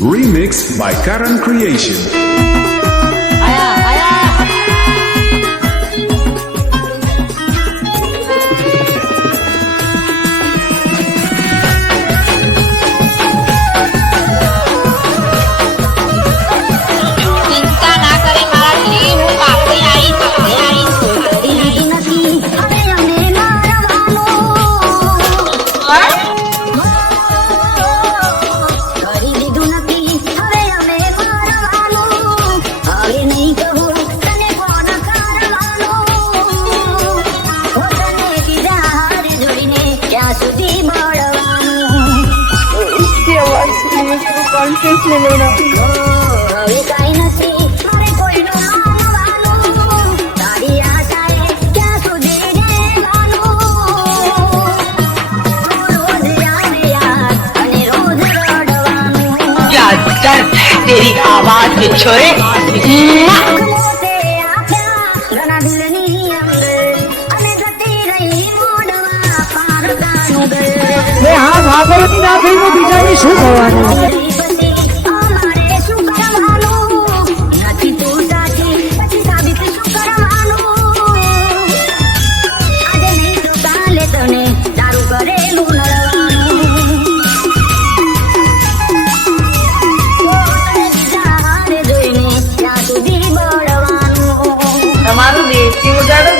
Remixed by Karan Creation. Conference ले लेना હવે કાઈ નથી મારે કોઈનો માનવાનું તારી આશાએ ક્યાં સુધી રહેવાનું રોજ આવે યાર અને રોજ રડવાનું क्या दर्द है तेरी आवाज में छोरे મોતે આપ્યા ઘણા દિલની અંદર અને જતી રહી મોડવા પારગાનું ગર મે હા ભાગવતી ના ફિલ્મ બીજાની શું થવાનું તમારું દેશી ઉજાડો